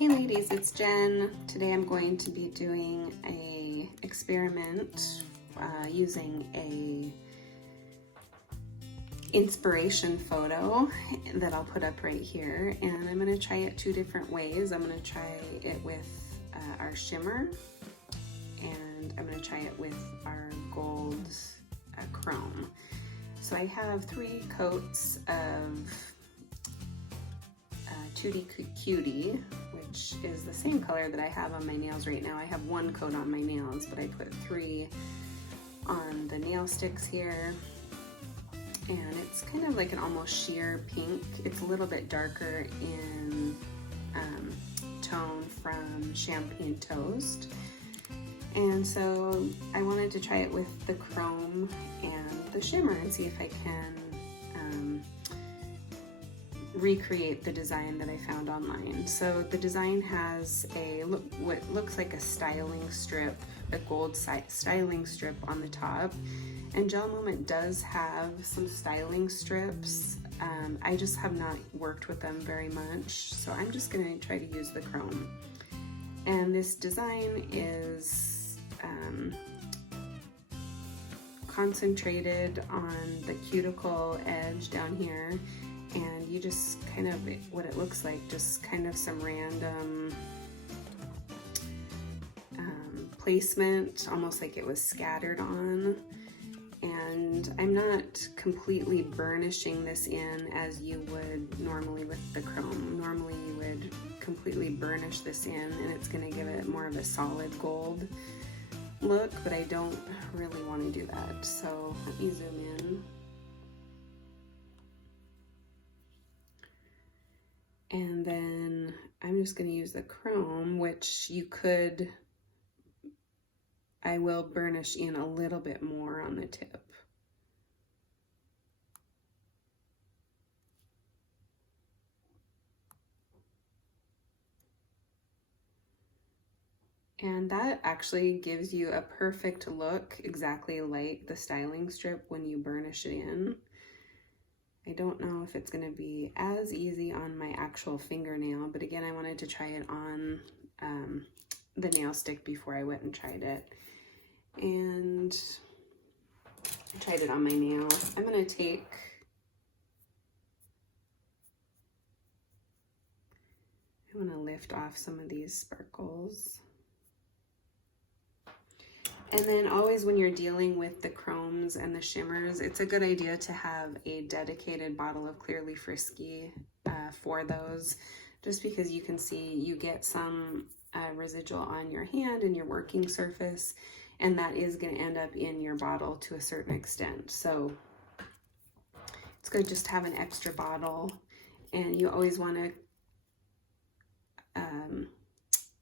Hey ladies, it's Jen. Today I'm going to be doing a experiment using a inspiration photo that I'll put up right here, and I'm going to try it two different ways. I'm going to try it with our shimmer, and I'm going to try it with our gold chrome. So I have 3 coats of 2D Cutie, which is the same color that I have on my nails right now. I have 1 coat on my nails, but I put 3 on the nail sticks here. And it's kind of like an almost sheer pink. It's a little bit darker in tone from Champagne Toast. And so I wanted to try it with the chrome and the shimmer and see if I can recreate the design that I found online. So the design has what looks like a styling strip, a gold styling strip on the top. And Gel Moment does have some styling strips. I just have not worked with them very much, so I'm just going to try to use the chrome. And this design is concentrated on the cuticle edge down here, and you just kind of, what it looks like, just kind of some random placement, almost like it was scattered on. And I'm not completely burnishing this in as you would normally with the chrome. Normally you would completely burnish this in and it's going to give it more of a solid gold look, but I don't really want to do that. So let me zoom in. And then I'm just going to use the chrome, which I will burnish in a little bit more on the tip. And that actually gives you a perfect look, exactly like the styling strip when you burnish it in. I don't know if it's going to be as easy on my actual fingernail, but again, I wanted to try it on the nail stick before I went and tried it. And I tried it on my nail. I'm going to I want to lift off some of these sparkles. And then always when you're dealing with the chromes and the shimmers, it's a good idea to have a dedicated bottle of Clearly Frisky for those, just because you can see you get some residual on your hand and your working surface, and that is going to end up in your bottle to a certain extent. So it's good just to have an extra bottle, and you always want to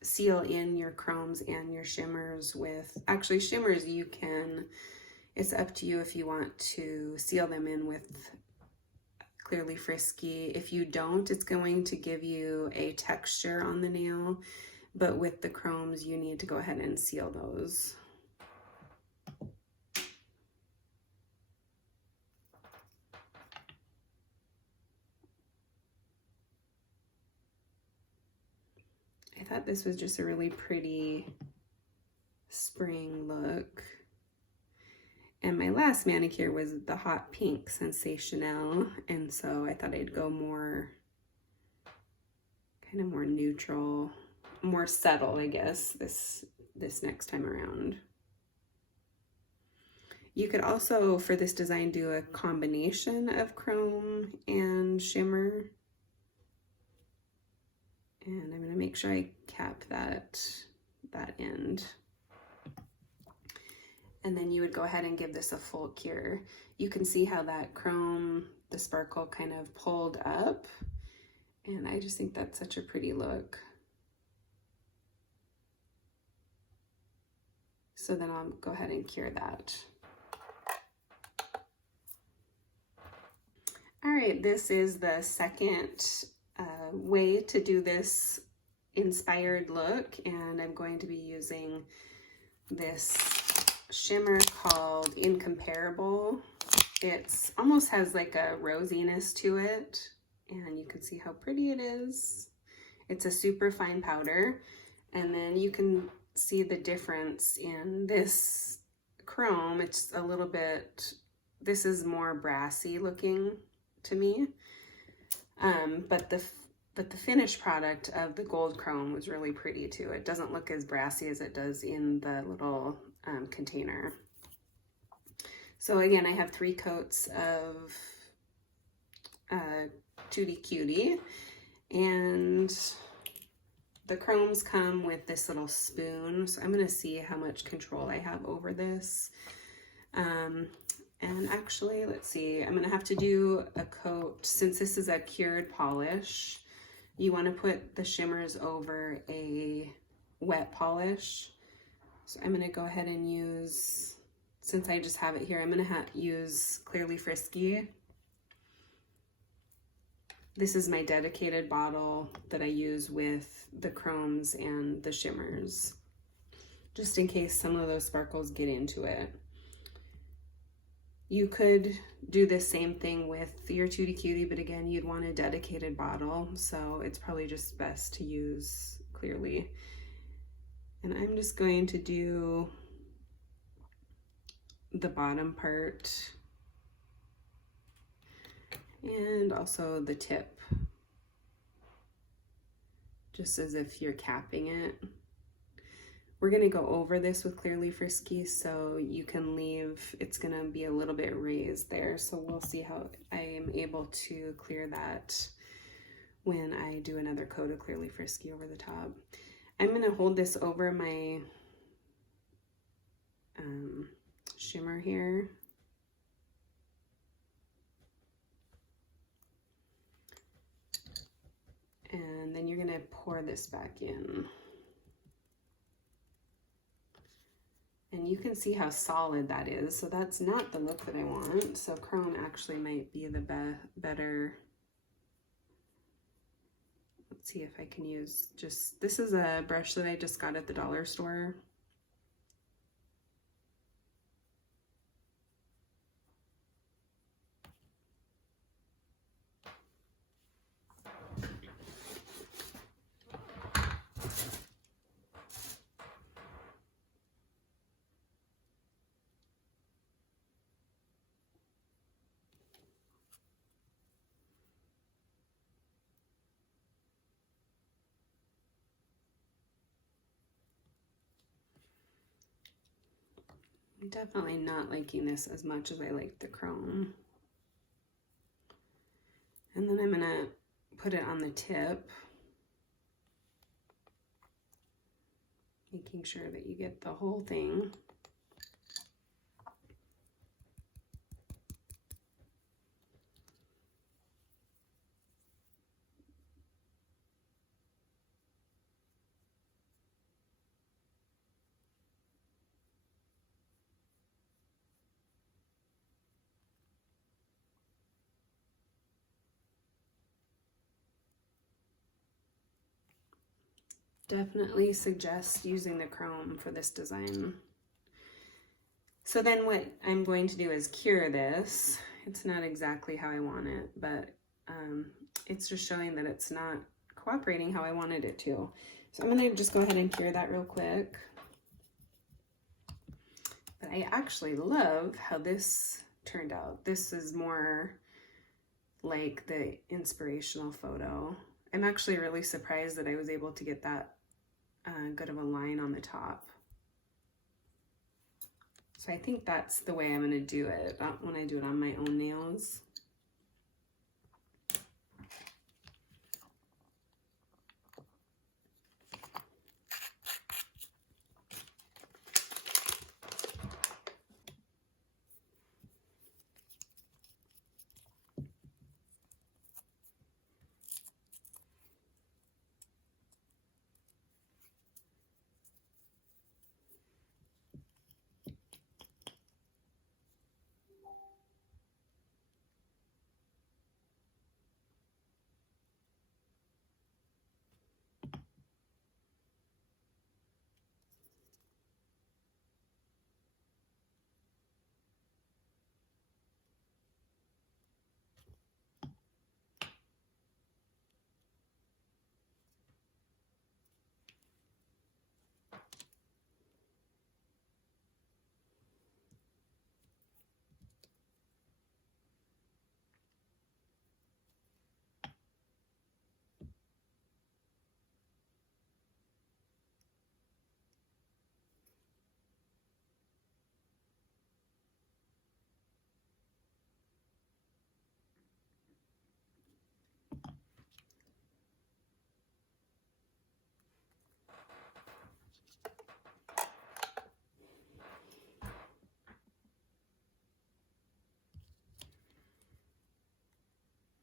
seal in your chromes and your shimmers with, actually shimmers it's up to you if you want to seal them in with Clearly Frisky. If you don't, it's going to give you a texture on the nail, but with the chromes you need to go ahead and seal those. I thought this was just a really pretty spring look. And my last manicure was the hot pink Sensational, and so I thought I'd go more, kind of more neutral, more subtle, I guess, this next time around. You could also, for this design, do a combination of chrome and shimmer. And I'm going to make sure I cap that end. And then you would go ahead and give this a full cure. You can see how that chrome, the sparkle kind of pulled up. And I just think that's such a pretty look. So then I'll go ahead and cure that. All right, this is the second way to do this inspired look, and I'm going to be using this shimmer called Incomparable. It's almost has like a rosiness to it, and you can see how pretty it is. It's a super fine powder, and then you can see the difference in this chrome. It's a little bit, this is more brassy looking to me, but the finished product of the gold chrome was really pretty too. It doesn't look as brassy as it does in the little container. So again, I have 3 coats of Tutti Cutie, and the chromes come with this little spoon. So I'm gonna see how much control I have over this. And actually, let's see, I'm gonna have to do a coat, since this is a cured polish, you wanna put the shimmers over a wet polish. So I'm gonna go ahead and use, since I just have it here, I'm gonna use Clearly Frisky. This is my dedicated bottle that I use with the chromes and the shimmers, just in case some of those sparkles get into it. You could do the same thing with your Tutti Cutie, but again, you'd want a dedicated bottle, so it's probably just best to use Clearly. And I'm just going to do the bottom part and also the tip, just as if you're capping it. We're gonna go over this with Clearly Frisky, so you can leave, it's gonna be a little bit raised there, so we'll see how I am able to clear that when I do another coat of Clearly Frisky over the top. I'm gonna hold this over my shimmer here. And then you're gonna pour this back in. And you can see how solid that is. So that's not the look that I want. So chrome actually might be the better. Let's see if I can use just, this is a brush that I just got at the dollar store. I'm definitely not liking this as much as I like the chrome. And then I'm gonna put it on the tip, making sure that you get the whole thing. Definitely suggest using the chrome for this design. So then what I'm going to do is cure this. It's not exactly how I want it, but it's just showing that it's not cooperating how I wanted it to. So I'm gonna just go ahead and cure that real quick. But I actually love how this turned out. This is more like the inspirational photo. I'm actually really surprised that I was able to get that good of a line on the top. So I think that's the way I'm gonna do it when I do it on my own nails.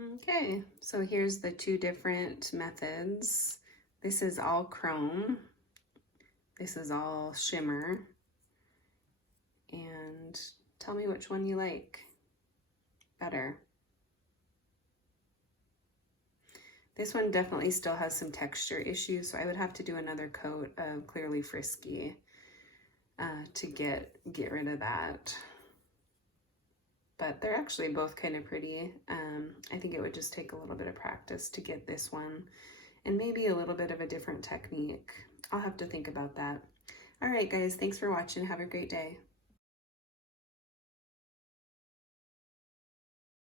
Okay, so here's the two different methods. This is all chrome. This is all shimmer. And tell me which one you like better. This one definitely still has some texture issues, so I would have to do another coat of Clearly Frisky to get rid of that. But they're actually both kind of pretty. I think it would just take a little bit of practice to get this one, and maybe a little bit of a different technique. I'll have to think about that. All right, guys, thanks for watching. Have a great day.